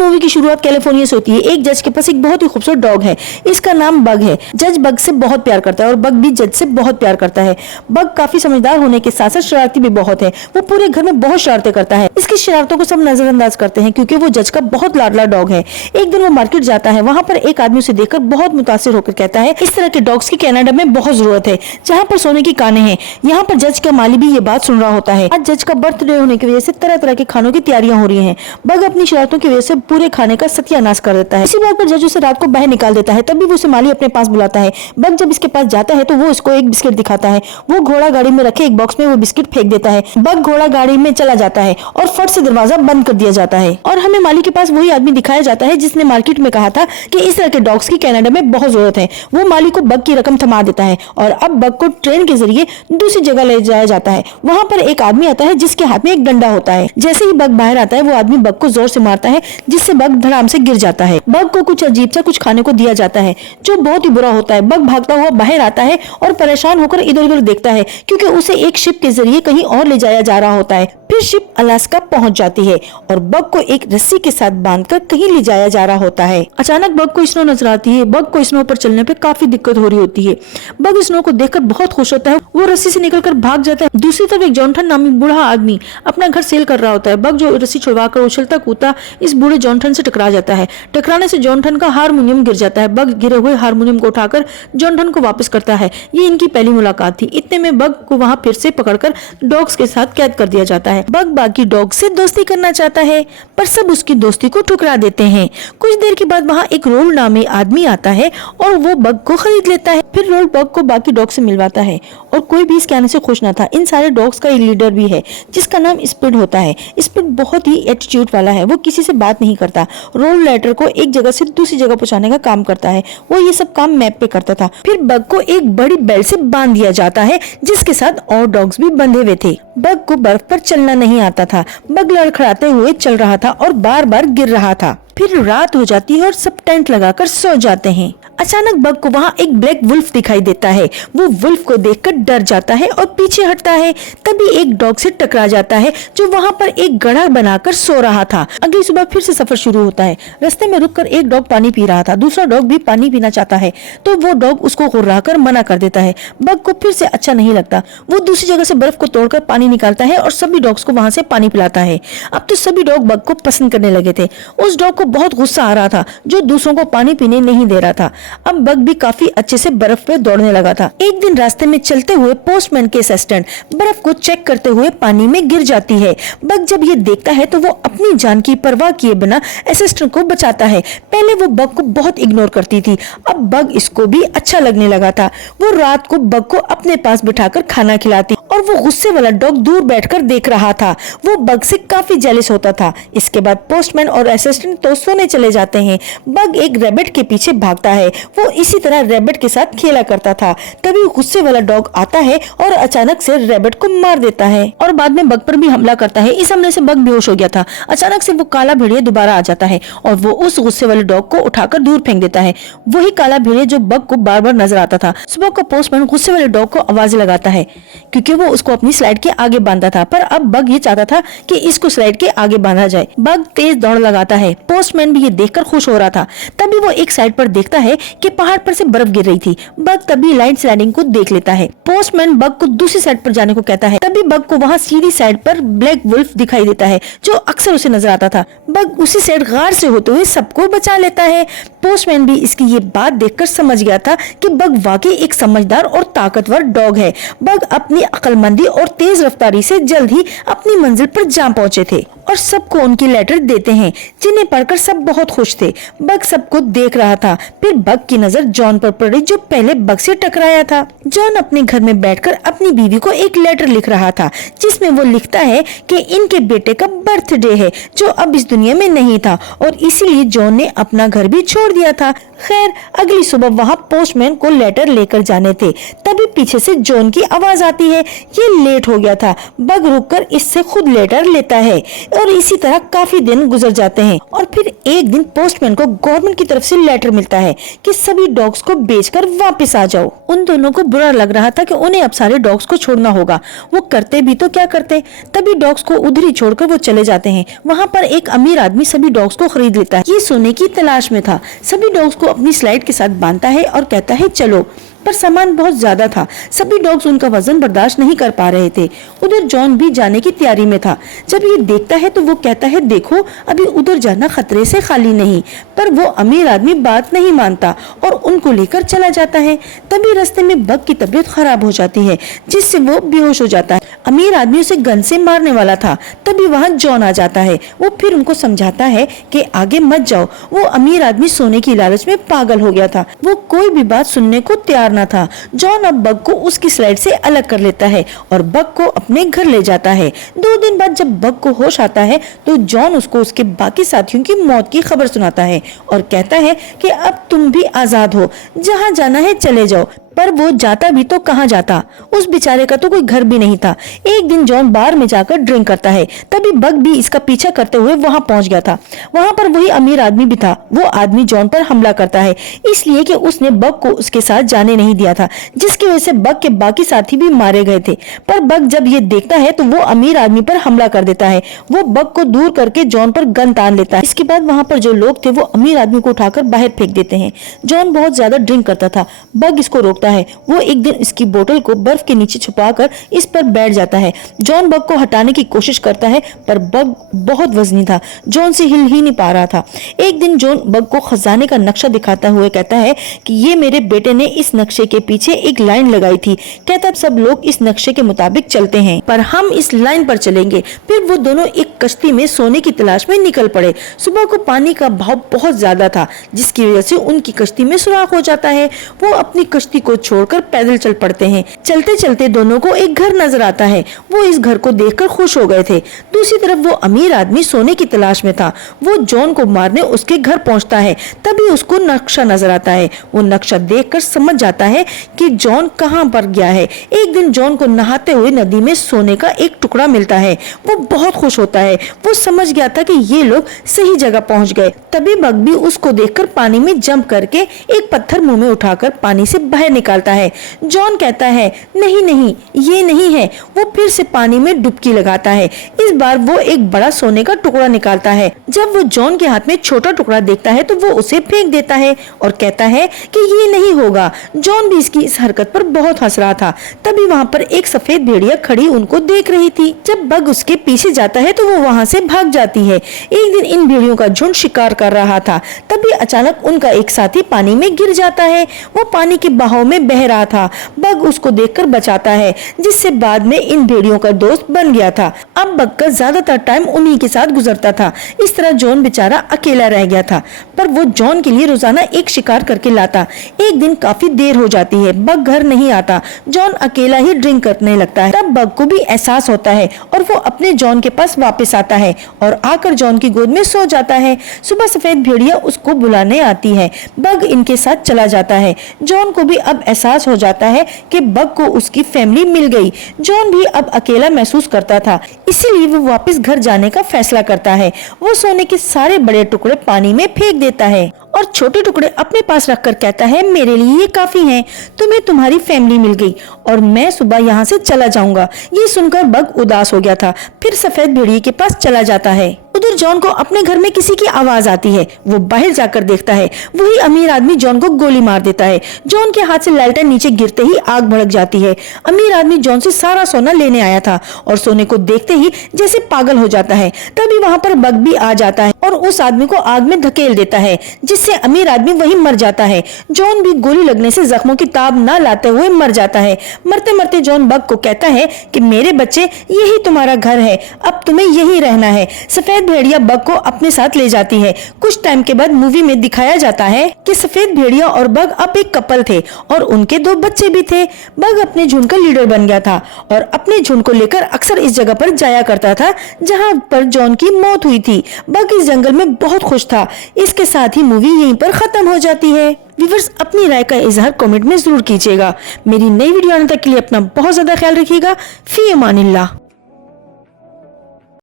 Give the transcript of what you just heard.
Movie की शुरुआत California से होती है। एक जज के पास एक बहुत ही खूबसूरत डॉग है, इसका नाम बग है। जज बग से बहुत प्यार करता है और बग भी जज से बहुत प्यार करता है। बग काफी समझदार होने के साथ साथ शरारती भी बहुत है। वो पूरे घर में बहुत शरारतें करता है। इसकी शरारतों को सब नजरअंदाज करते हैं क्योंकि वो जज का बहुत लाडला डॉग है। एक दिन वो मार्केट जाता है, वहाँ पर एक आदमी उसे देखकर बहुत मुतासिर होकर कहता है, इस तरह के डॉग्स की कनाडा में बहुत जरूरत है, जहाँ पर सोने की कानें हैं। यहाँ पर जज का माली भी ये बात सुन रहा होता है। आज जज का बर्थडे होने की वजह से तरह तरह के खानों की तैयारियां हो रही हैं। बग अपनी शरारतों की वजह से पूरे खाने का सत्यानाश कर देता है। इसी बात पर जज उसे रात को बाहर निकाल देता है। तभी वो उसे माली अपने पास बुलाता है। बग जब इसके पास जाता है तो वो इसको एक बिस्किट दिखाता है। वो घोड़ा गाड़ी में रखे एक बॉक्स में वो बिस्किट फेंक देता है। बग घोड़ा गाड़ी में चला जाता है और फट से दरवाजा बंद कर दिया जाता है। और हमें माली के पास वही आदमी दिखाया जाता है जिसने मार्केट में कहा था कि इस तरह के डॉग्स की कनाडा में बहुत जरूरत है। वो माली को बग की रकम थमा देता है और अब बग को ट्रेन के जरिए दूसरी जगह ले जाया जाता है। वहाँ पर एक आदमी आता है जिसके हाथ में एक डंडा होता है। जैसे ही बग बाहर आता है वो आदमी बग को जोर से मारता है जिससे बग धड़ाम से गिर जाता है। बग को कुछ अजीब सा कुछ खाने को दिया जाता है जो बहुत ही बुरा होता है। बग भागता हुआ बाहर आता है और परेशान होकर इधर उधर देखता है क्योंकि उसे एक शिप के जरिए कहीं और ले जाया जा रहा होता है। फिर शिप अलास्का पहुंच जाती है और बग को एक रस्सी के साथ बांधकर कहीं ले जाया जा रहा होता है। अचानक बग को स्नो नजर आती है। बग को स्नो पर चलने पे काफी दिक्कत हो रही होती है। बग स्नो को देखकर बहुत खुश होता है। वो रस्सी से निकलकर भाग जाता है। दूसरी तरफ एक जॉनथन नामी बूढ़ा आदमी अपना घर सेल कर रहा होता है। बग जो रस्सी छुड़वाकर उछलता कूदता इस बूढ़े जॉनथन से टकरा जाता है। टकराने से जॉनथन का हारमोनियम गिर जाता है। बग गिरे हुए हारमोनियम को उठाकर जॉनथन को वापस करता है। ये इनकी पहली मुलाकात थी। इतने में बग को वहाँ फिर से पकड़कर डॉग्स के साथ कैद कर दिया जाता है। बग बाकी डॉग से दोस्ती करना चाहता है पर सब उसकी दोस्ती को ठुकरा देते हैं। कुछ देर के बाद वहाँ एक रोल नामी आदमी आता है और वो बग को खरीद लेता है। फिर रोल बग को बाकी डॉग से मिलवाता है और कोई भी इसके आने से खुश न था। इन सारे डॉग्स का एक लीडर भी है जिसका नाम स्पिड होता है। स्पिड बहुत ही एटीट्यूड वाला है। वो किसी से बात नहीं करता। रोल लेटर को एक जगह से दूसरी जगह पहुंचाने का काम करता है। वो ये सब काम मैप पे करता था। फिर बग को एक बड़ी बेल्ट से बांध दिया जाता है जिसके साथ और डॉग्स भी बंधे हुए थे। बग को बर्फ पर चलना नहीं आता था। बग लड़खड़ाते हुए चल रहा था और बार बार गिर रहा था। फिर रात हो जाती है और सब टेंट लगाकर सो जाते हैं। अचानक बग को वहाँ एक ब्लैक वुल्फ दिखाई देता है। वो वुल्फ को देखकर डर जाता है और पीछे हटता है। तभी एक डॉग से टकरा जाता है जो वहाँ पर एक गड्ढा बनाकर सो रहा था। अगली सुबह फिर से सफर शुरू होता है। रास्ते में रुककर एक डॉग पानी पी रहा था। दूसरा डॉग भी पानी पीना चाहता है तो वो डॉग उसको हुर्राकर मना कर देता है। बग को फिर से अच्छा नहीं लगता। वो दूसरी जगह से बर्फ को तोड़कर पानी निकालता है और सभी डॉग्स को वहाँ से पानी पिलाता है। अब तो सभी डॉग बग को पसंद करने लगे थे। उस डॉग को बहुत गुस्सा आ रहा था जो दूसरों को पानी पीने नहीं दे रहा था। अब बग भी काफी अच्छे से बर्फ पे दौड़ने लगा था। एक दिन रास्ते में चलते हुए पोस्टमैन के असिस्टेंट बर्फ को चेक करते हुए पानी में गिर जाती है। बग जब ये देखता है तो वो अपनी जान की परवाह किए बिना असिस्टेंट को बचाता है। पहले वो बग को बहुत इग्नोर करती थी, अब बग इसको भी अच्छा लगने लगा था। वो रात को बग को अपने पास बिठाकर खाना खिलाती और वो गुस्से वाला डॉग दूर बैठकर देख रहा था। वो बग से काफी जेलस होता था। इसके बाद पोस्टमैन और असिस्टेंट तो सोने चले जाते हैं। बग एक रैबिट के पीछे भागता है। वो इसी तरह रैबिट के साथ खेला करता था। तभी गुस्से वाला डॉग आता है और अचानक से रैबिट को मार देता है और बाद में बग पर भी हमला करता है। इस हमले से बग बेहोश हो गया था। अचानक से वो काला भेड़िया दोबारा आ जाता है और वो उस गुस्से वाले डॉग को उठाकर दूर फेंक देता है। वही काला भेड़िया जो बग को बार बार नजर आता था। सुबह को पोस्टमैन गुस्से वाले डॉग को आवाज लगाता है क्योंकि वो उसको अपनी स्लाइड के आगे बांधा था, पर अब बग ये चाहता था कि इसको स्लाइड के आगे बांधा जाए। बग तेज दौड़ लगाता है। पोस्टमैन भी ये देखकर खुश हो रहा था। तभी वो एक साइड पर देखता है कि पहाड़ पर से बर्फ गिर रही थी। बग तभी लाइन स्लाइडिंग को देख लेता है। पोस्टमैन बग को दूसरी साइड पर जाने को कहता है। तभी बग को वहाँ सीधी साइड पर ब्लैक वुल्फ दिखाई देता है जो अक्सर उसे नजर आता था। बग उसी साइड गार से होते हुए सबको बचा लेता है। पोस्टमैन भी इसकी ये बात देखकर समझ गया था कि बग वाकई एक समझदार और ताकतवर डॉग है। बग अपनी अक्लमंदी और तेज रफ्तारी से जल्द ही अपनी मंजिल पर जा पहुंचे थे और सबको उनकी लेटर देते हैं जिन्हें पढ़कर सब बहुत खुश थे। बग सबको देख रहा था। फिर बग की नजर जॉन पर पड़ी जो पहले बग से टकराया था। जॉन अपने घर में बैठकर अपनी बीवी को एक लेटर लिख रहा था जिसमें वो लिखता है कि इनके बेटे का बर्थडे है जो अब इस दुनिया में नहीं था और इसीलिए जॉन ने अपना घर भी छोड़ दिया था। खैर अगली सुबह वहाँ पोस्टमैन को लेटर लेकर जाने थे। तभी पीछे से जॉन की आवाज आती है। ये लेट हो गया था। बग रुककर इससे खुद लेटर लेता है और इसी तरह काफी दिन गुजर जाते हैं और फिर एक दिन पोस्टमैन को गवर्नमेंट की तरफ से लेटर मिलता है कि सभी डॉग्स को बेचकर वापस आ जाओ। उन दोनों को बुरा लग रहा था कि उन्हें अब सारे डॉग्स को छोड़ना होगा। वो करते भी तो क्या करते, तभी डॉग्स को उधर ही छोड़कर वो चले जाते हैं। वहाँ पर एक अमीर आदमी सभी डॉग्स को खरीद लेता है। ये सोने की तलाश में था। सभी डॉग्स को अपनी स्लाइड के साथ बांधता है और कहता है चलो, पर सामान बहुत ज्यादा था। सभी डॉग्स उनका वजन बर्दाश्त नहीं कर पा रहे थे। उधर जॉन भी जाने की तैयारी में था। जब ये देखता है तो वो कहता है देखो, अभी उधर जाना खतरे से खाली नहीं। पर वो अमीर आदमी बात नहीं मानता और उनको लेकर चला जाता है। तभी रास्ते में बग की तबीयत खराब हो जाती है, जिससे वो बेहोश हो जाता है। अमीर आदमी उसे गन से मारने वाला था। तभी वहाँ जॉन आ जाता है। वो फिर उनको समझाता है कि आगे मत जाओ। वो अमीर आदमी सोने की लालच में पागल हो गया था। वो कोई भी बात सुनने को तैयार न था। जॉन अब बग को उसकी स्लाइड से अलग कर लेता है और बग को अपने घर ले जाता है। 2 दिन बाद जब बग को होश आता है तो जॉन उसको उसके बाकी साथियों की मौत की खबर सुनाता है और कहता है कि अब तुम भी आजाद हो, जहाँ जाना है चले जाओ। पर वो जाता भी तो कहाँ जाता, उस बेचारे का तो कोई घर भी नहीं था। एक दिन जॉन बार में जाकर ड्रिंक करता है। तभी बग भी इसका पीछा करते हुए वहाँ पहुँच गया था। वहाँ पर वही अमीर आदमी भी था। वो आदमी जॉन पर हमला करता है, इसलिए कि उसने बग को उसके साथ जाने नहीं दिया था, जिसकी वजह से बग के बाकी साथी भी मारे गए थे। पर बग जब ये देखता है तो वो अमीर आदमी पर हमला कर देता है। वो बग को दूर करके जॉन पर गन तान लेता है। इसके बाद वहाँ पर जो लोग थे वो अमीर आदमी को उठाकर बाहर फेंक देते हैं। जॉन बहुत ज्यादा ड्रिंक करता था। बग इसको रोकता है। वो एक दिन इसकी बोतल को बर्फ के नीचे छुपाकर इस पर बैठ जाता है। जॉन बग को हटाने की कोशिश करता है, पर बग बहुत वजनी था। जॉन से हिल ही नहीं पा रहा था। एक दिन जॉन बग को खजाने का नक्शा दिखाता हुए कहता है कि ये मेरे बेटे ने इस नक्शे के पीछे एक लाइन लगाई थी। कहता सब लोग इस नक्शे के मुताबिक चलते हैं, पर हम इस लाइन पर चलेंगे। फिर वो दोनों एक कश्ती में सोने की तलाश में निकल पड़े। सुबह को पानी का बहाव बहुत ज्यादा था, जिसकी वजह से उनकी कश्ती में सुराख हो जाता है। वो अपनी कश्ती को छोड़कर पैदल चल पड़ते हैं। चलते चलते दोनों को एक घर नजर आता है। वो इस घर को देखकर खुश हो गए थे। दूसरी तरफ वो अमीर आदमी सोने की तलाश में था। वो जॉन को मारने उसके घर पहुंचता है। तभी उसको नक्शा नजर आता है। वो नक्शा देखकर समझ जाता है कि जॉन कहां पर गया है। एक दिन जॉन को नहाते हुए नदी में सोने का एक टुकड़ा मिलता है। वो बहुत खुश होता है। वो समझ गया था कि ये लोग सही जगह पहुंच गए। तभी बग भी उसको देखकर पानी में जंप करके एक पत्थर मुंह में उठाकर पानी से बाहर निकालता है। जॉन कहता है नहीं नहीं, ये नहीं है। वो फिर से पानी में डुबकी लगाता है। इस बार वो एक बड़ा सोने का टुकड़ा निकालता है। जब वो जॉन के हाथ में छोटा टुकड़ा देखता है तो वो उसे फेंक देता है और कहता है कि ये नहीं होगा। जॉन भी इसकी इस हरकत पर बहुत हंस रहा था। तभी वहाँ पर एक सफेद भेड़िया खड़ी उनको देख रही थी। जब बग उसके पीछे जाता है तो वो वहाँ से भाग जाती है। एक दिन इन भेड़ियों का झुंड शिकार कर रहा था। तभी अचानक उनका एक साथी पानी में गिर जाता है। वो पानी के बहाव में बह रहा था। बग उसको देखकर बचाता है, जिससे बाद में इन भेड़ियों का दोस्त बन गया था। अब बग का ज्यादातर टाइम उन्हीं के साथ गुजरता था। इस तरह जॉन बेचारा अकेला रह गया था, पर वो जॉन के लिए रोजाना एक शिकार करके लाता। एक दिन काफी देर हो जाती है, बग घर नहीं आता। जॉन अकेला ही ड्रिंक करने लगता है। तब बग को भी एहसास होता है और वो अपने जॉन के पास वापस आता है और आकर जॉन की गोद में सो जाता है। सुबह सफेद भेड़िया उसको बुलाने आती है। बग इनके साथ चला जाता है। जॉन को भी अब एहसास हो जाता है कि बग को उसकी फैमिली मिल गई। जॉन भी अब अकेला महसूस करता था, इसीलिए वो वापस घर जाने का फैसला करता है। वो सोने के सारे बड़े टुकड़े पानी में फेंक देता है और छोटे टुकड़े अपने पास रखकर कहता है मेरे लिए ये काफी है। तुम्हें तुम्हारी फैमिली मिल गई और मैं सुबह यहाँ से चला जाऊंगा। ये सुनकर बग उदास हो गया था। फिर सफेद भेड़िए के पास चला जाता है। उधर जॉन को अपने घर में किसी की आवाज आती है। वो बाहर जाकर देखता है। वही अमीर आदमी जॉन को गोली मार देता है। जॉन के हाथ से लालटेन नीचे गिरते ही आग भड़क जाती है। अमीर आदमी जॉन से सारा सोना लेने आया था और सोने को देखते ही जैसे पागल हो जाता है। तभी वहाँ पर बग भी आ जाता है और उस आदमी को आग में धकेल देता है, जिससे अमीर आदमी वही मर जाता है। जॉन भी गोली लगने से जख्मों की ताब न लाते हुए मर जाता है। मरते मरते जॉन बग को कहता है कि मेरे बच्चे, यही तुम्हारा घर है, अब तुम्हें यही रहना है। सफेद भेड़िया बग को अपने साथ ले जाती है। कुछ टाइम के बाद मूवी में दिखाया जाता है कि सफेद भेड़िया और बग अब एक कपल थे और उनके 2 बच्चे भी थे। बग अपने झुंड का लीडर बन गया था और अपने झुंड को लेकर अक्सर इस जगह पर जाया करता था जहाँ पर जॉन की मौत हुई थी। बग इस जंगल में बहुत खुश था। इसके साथ ही मूवी यहीं पर खत्म हो जाती है। व्यूअर्स, अपनी राय का इजहार कमेंट में जरूर कीजिएगा। मेरी नई वीडियो आने तक के लिए अपना बहुत ज्यादा ख्याल रखिएगा। फी अमानिल्लाह।